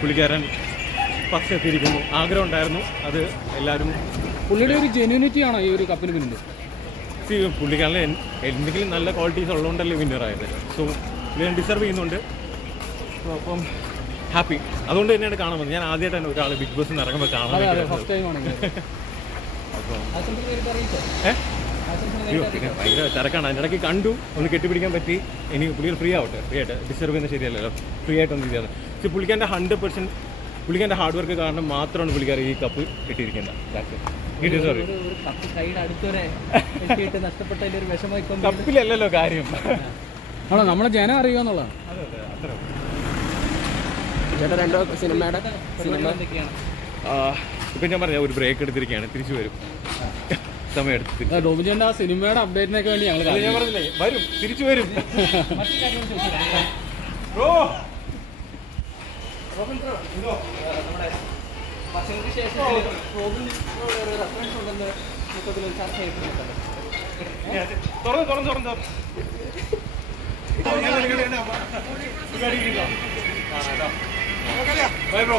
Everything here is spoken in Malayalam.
പുള്ളിക്കാരൻ പത്ത് എത്തിയിരിക്കുന്നു ആഗ്രഹം ഉണ്ടായിരുന്നു അത് എല്ലാവരും പുള്ളിയുടെ ഒരു ജെന്യൂനിറ്റി ആണോ ഈ ഒരു കപ്പിന് പിന്നെ പുള്ളിക്കാരൻ എന്തെങ്കിലും നല്ല ക്വാളിറ്റീസ് ഉള്ളതുകൊണ്ടല്ലേ വിന്നർ ആയത് സോ ഞാൻ ഡിസർവ് ചെയ്യുന്നുണ്ട് അപ്പം ഹാപ്പി അതുകൊണ്ട് തന്നെയാണ് കാണാൻ പോകുന്നത് ഞാൻ ആദ്യമായിട്ട് തന്നെ ഒരാൾ ബിഗ് ബോസിൽ നിന്ന് ഇറങ്ങുമ്പോൾ കാണാൻ ഏഹ് ഭയങ്കര തിരക്കാണ് അതിൻ്റെ ഇടയ്ക്ക് കണ്ടു ഒന്ന് കെട്ടിപ്പിടിക്കാൻ പറ്റി ഇനി പുള്ളിക്ക് ഫ്രീ ആവട്ടെ ഫ്രീ ആയിട്ട് ഡിസ്റ്റർബ് ചെയ്യുന്ന ശരിയല്ലല്ലോ ഫ്രീ ആയിട്ട് ഒന്ന് ചെയ്യാതെ പക്ഷേ പുള്ളിക്കാൻ്റെ ഹൺഡ്രഡ് പെർസെൻറ്റ് പുള്ളിക്കാൻ്റെ ഹാർഡ് വർക്ക് കാരണം മാത്രമാണ് പുള്ളിക്കാർ ഈ കപ്പ് കിട്ടിയിരിക്കേണ്ടത് സോറി കപ്പില്ലല്ലോ കാര്യം ആണോ നമ്മളെ ജന അറിയുക എന്നുള്ളത് ചേട്ടാ രണ്ടോ സിനിമയുടെ സിനിമ ഇപ്പം ഞാൻ പറഞ്ഞ ഒരു ബ്രേക്ക് എടുത്തിരിക്കുകയാണ് തിരിച്ചു വരും സമയം എടുത്ത് ഡോമിനിയുടെ ആ സിനിമയുടെ അപ്ഡേറ്റിനൊക്കെ വേണ്ടി ഞങ്ങൾ ഞാൻ പറഞ്ഞില്ലേ വരും തിരിച്ചു വരും ശേഷം തുറന്ന് തുറന്ന് തുറന്ന് തുറന്ന് ബൈ ബ്രോ